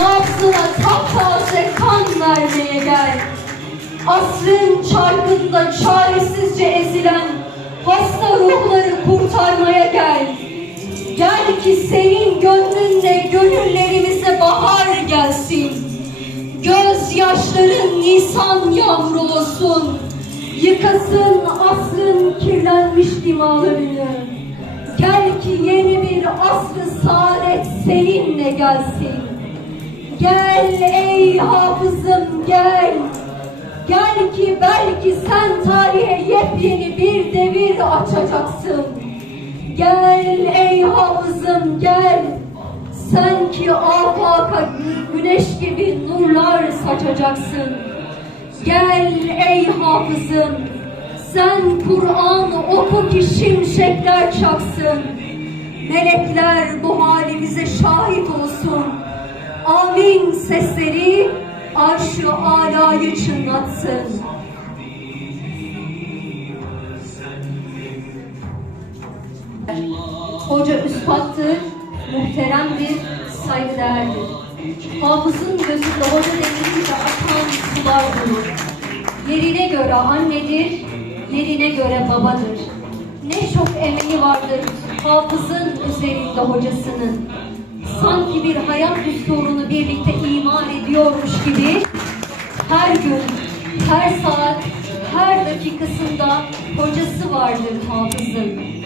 nabzına taptaze kan vermeye gel. Asrın çarkında çaresizce ezilen hasta ruhları kurtarmaya gel. Gel ki senin gönlünde gönüllerimize bahar gelsin. Gözyaşların Nisan yağmuru olsun. Yıkasın asrın kirlenmiş dimalarını. Gel ki yeni bir asr-ı saadet seninle gelsin. Gel ey hafızım gel. Gel ki belki sen tarihe yepyeni bir devir açacaksın. Gel ey hafızım gel. Sen ki afaka güneş gibi nurlar saçacaksın. Gel ey hafızım. Sen Kur'an oku ki şimşekler çaksın. Melekler bu halimize şahit olsun. Amin sesleri arş-ı alayı çınlatsın. Hoca üstattır, muhteremdir, saygıdeğerdir. Hafızın gözünde hoca denildiğinde akan sular durur. Yerine göre annedir, yerine göre babadır. Ne çok emeği vardır hafızın üzerinde hocasının. Sanki bir hayat düsturunu birlikte iman ediyormuş gibi her gün, her saat, her dakikasında hocası vardır hafızın.